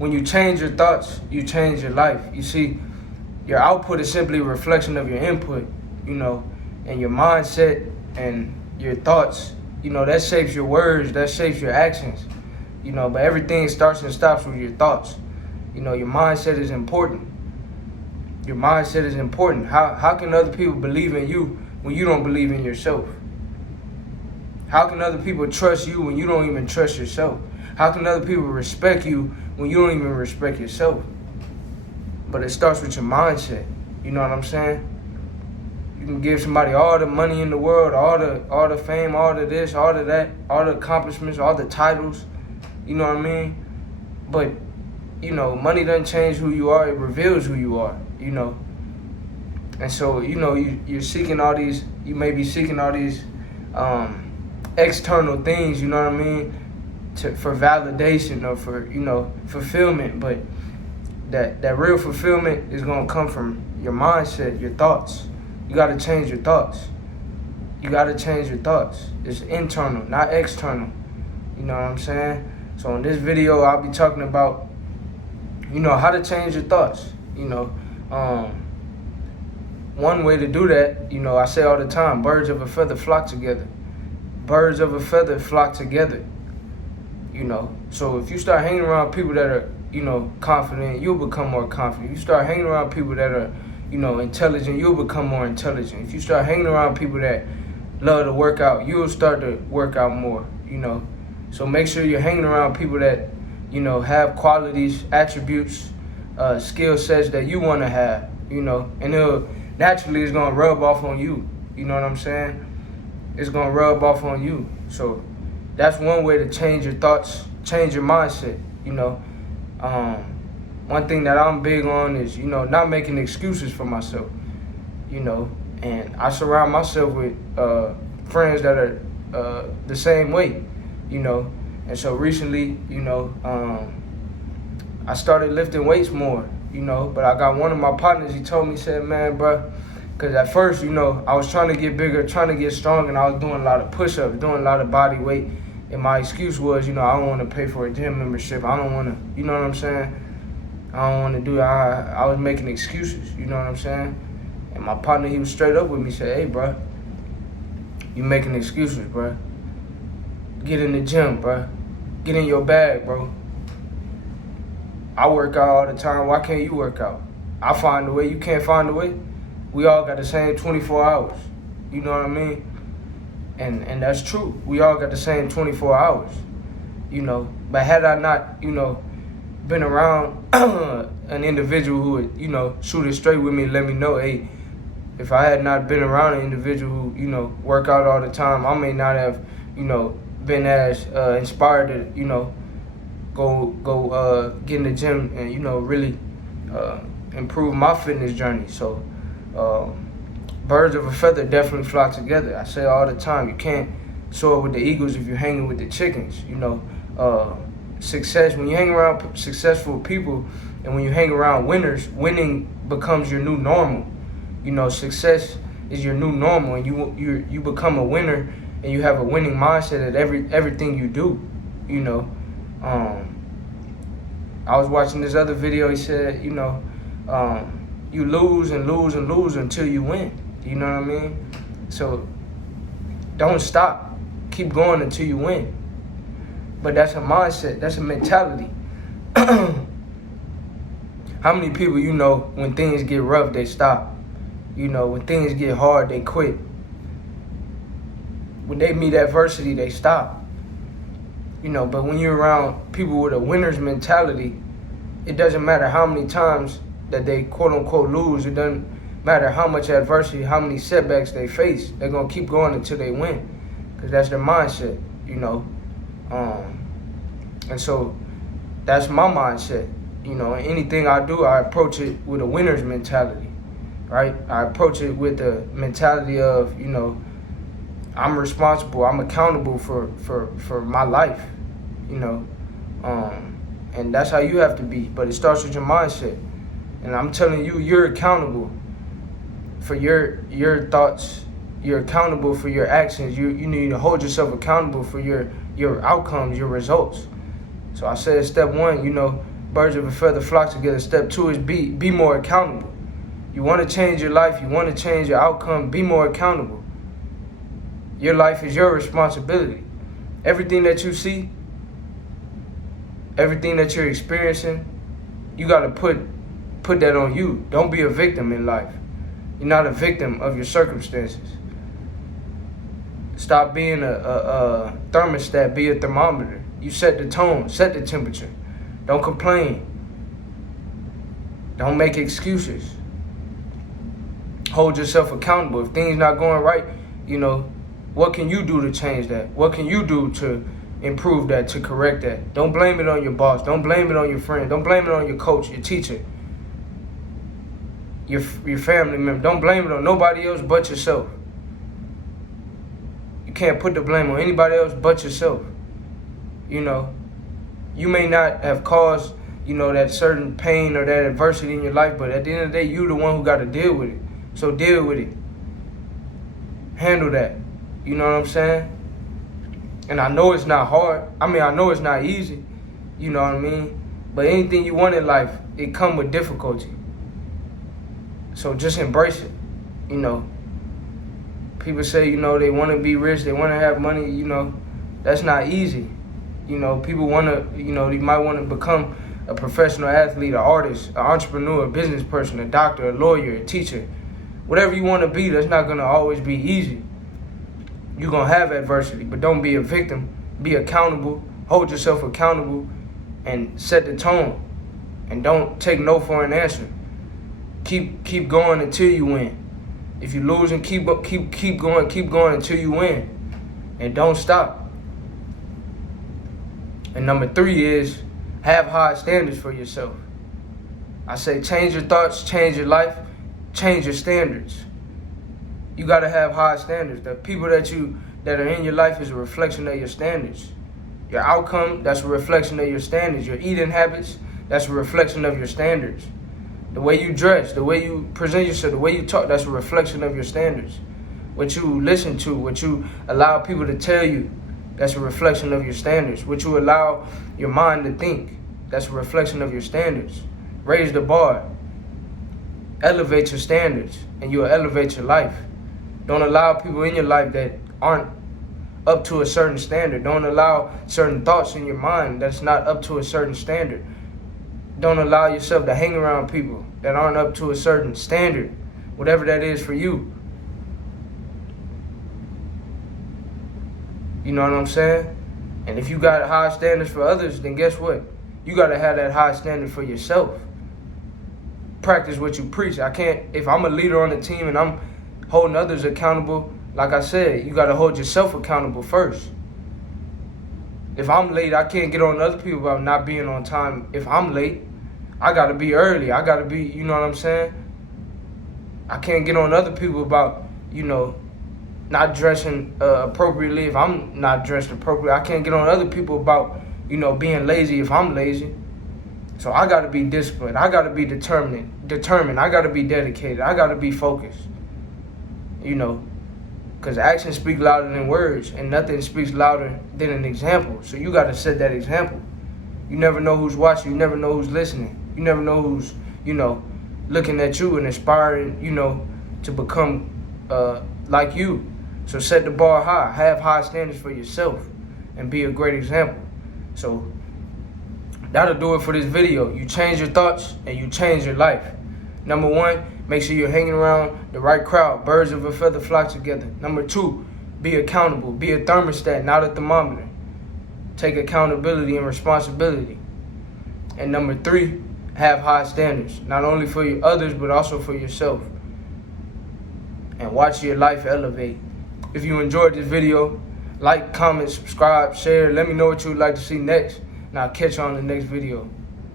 when you change your thoughts, you change your life. You see, your output is simply a reflection of your input, and your mindset and your thoughts, that shapes your words, that shapes your actions, but everything starts and stops with your thoughts. Your mindset is important. Your mindset is important. How can other people believe in you when you don't believe in yourself? How can other people trust you when you don't even trust yourself? How can other people respect you when you don't even respect yourself? But it starts with your mindset. You know what I'm saying? You can give somebody all the money in the world, all the fame, all the this, all of that, all the accomplishments, all the titles. You know what I mean? But, money doesn't change who you are. It reveals who you are, And so, you're seeking all these, you may be seeking all these external things, you know what I mean? For validation or for, fulfillment. But that real fulfillment is going to come from your mindset, your thoughts. You got to change your thoughts. You got to change your thoughts. It's internal, not external. You know what I'm saying? So in this video, I'll be talking about, how to change your thoughts. One way to do that, I say all the time, birds of a feather flock together. Birds of a feather flock together. So if you start hanging around people that are, confident, you'll become more confident. If you start hanging around people that are, intelligent, you'll become more intelligent. If you start hanging around people that love to work out, you'll start to work out more, So make sure you're hanging around people that, have qualities, attributes, skill sets that you want to have, and naturally it's going to rub off on you. You know what I'm saying? It's going to rub off on you. So that's one way to change your thoughts, change your mindset, One thing that I'm big on is, not making excuses for myself, and I surround myself with friends that are the same way, And so recently, I started lifting weights more, but I got one of my partners, he told me, said, man, bro, because at first, I was trying to get bigger, trying to get strong, and I was doing a lot of push-ups, doing a lot of body weight. And my excuse was, I don't want to pay for a gym membership. I don't want to, you know what I'm saying? I don't want to do it. I was making excuses, you know what I'm saying? And my partner, he was straight up with me, said, hey, bro, you making excuses, bro. Get in the gym, bro. Get in your bag, bro. I work out all the time. Why can't you work out? I find a way. You can't find a way. We all got the same 24 hours. You know what I mean? And that's true. We all got the same 24 hours. But had I not, been around an individual who would, shoot it straight with me and let me know, hey, if I had not been around an individual who, work out all the time, I may not have, been as inspired to, go get in the gym and, really improve my fitness journey. So birds of a feather definitely flock together. I say all the time, you can't soar with the eagles if you're hanging with the chickens. Success, when you hang around successful people and when you hang around winners, winning becomes your new normal. Success is your new normal, and you become a winner and you have a winning mindset at everything you do. I was watching this other video. He said, you lose and lose and lose until you win. You know what I mean? So don't stop. Keep going until you win. But that's a mindset. That's a mentality. How many people, when things get rough, they stop? When things get hard, they quit. When they meet adversity, they stop. But when you're around people with a winner's mentality, it doesn't matter how many times that they quote unquote lose. It doesn't matter how much adversity, how many setbacks they face. They're going to keep going until they win, because that's their mindset, And so that's my mindset. Anything I do, I approach it with a winner's mentality, right? I approach it with the mentality of, I'm responsible, I'm accountable for my life, and that's how you have to be. But it starts with your mindset. And I'm telling you, you're accountable for your thoughts. You're accountable for your actions. You need to hold yourself accountable for your outcomes, your results. So I said step one, Birds of a feather flock together. Step 2 is be more accountable. You want to change your life, you want to change your outcome, be more accountable. Your life is your responsibility. Everything that you see, everything that you're experiencing, you got to put that on you. Don't be a victim in life. You're not a victim of your circumstances. Stop being a thermostat, be a thermometer. You set the tone, set the temperature. Don't complain. Don't make excuses. Hold yourself accountable. If things not going right, what can you do to change that? What can you do to improve that, to correct that? Don't blame it on your boss. Don't blame it on your friend. Don't blame it on your coach, your teacher, your family member. Don't blame it on nobody else but yourself. You can't put the blame on anybody else but yourself. You may not have caused, that certain pain or that adversity in your life, but at the end of the day, you the one who got to deal with it. So deal with it. Handle that. You know what I'm saying? And I know it's not hard. I know it's not easy. You know what I mean? But anything you want in life, it come with difficulty. So just embrace it. People say, they want to be rich, they want to have money, that's not easy. People want to, you might want to become a professional athlete, an artist, an entrepreneur, a business person, a doctor, a lawyer, a teacher. Whatever you want to be, that's not going to always be easy. You're going to have adversity, but don't be a victim. Be accountable, hold yourself accountable, and set the tone. And don't take no for an answer. Keep going until you win. If you lose, and keep going until you win. And don't stop. And number 3 is have high standards for yourself. I say change your thoughts, change your life, change your standards. You got to have high standards. The people that are in your life is a reflection of your standards. Your outcome, that's a reflection of your standards. Your eating habits, that's a reflection of your standards. The way you dress, the way you present yourself, the way you talk, that's a reflection of your standards. What you listen to, what you allow people to tell you, that's a reflection of your standards. What you allow your mind to think, that's a reflection of your standards. Raise the bar. Elevate your standards, and you'll elevate your life. Don't allow people in your life that aren't up to a certain standard. Don't allow certain thoughts in your mind that's not up to a certain standard. Don't allow yourself to hang around people that aren't up to a certain standard, whatever that is for you. You know what I'm saying? And if you got high standards for others, then guess what? You got to have that high standard for yourself. Practice what you preach. If I'm a leader on the team and I'm holding others accountable, like I said, you got to hold yourself accountable first. If I'm late, I can't get on other people about not being on time. If I'm late, I got to be early. I got to be, you know what I'm saying? I can't get on other people about, not dressing appropriately if I'm not dressed appropriately. I can't get on other people about, being lazy if I'm lazy. So I got to be disciplined. I got to be determined. I got to be dedicated. I got to be focused. Because actions speak louder than words, and nothing speaks louder than an example. So you got to set that example. You never know who's watching. You never know who's listening. You never know who's, looking at you and inspiring, to become like you. So set the bar high. Have high standards for yourself and be a great example. So that'll do it for this video. You change your thoughts and you change your life. Number 1, make sure you're hanging around the right crowd. Birds of a feather flock together. Number 2, be accountable. Be a thermostat, not a thermometer. Take accountability and responsibility. And number 3, have high standards, not only for others, but also for yourself. And watch your life elevate. If you enjoyed this video, like, comment, subscribe, share. Let me know what you would like to see next, and I'll catch you on the next video.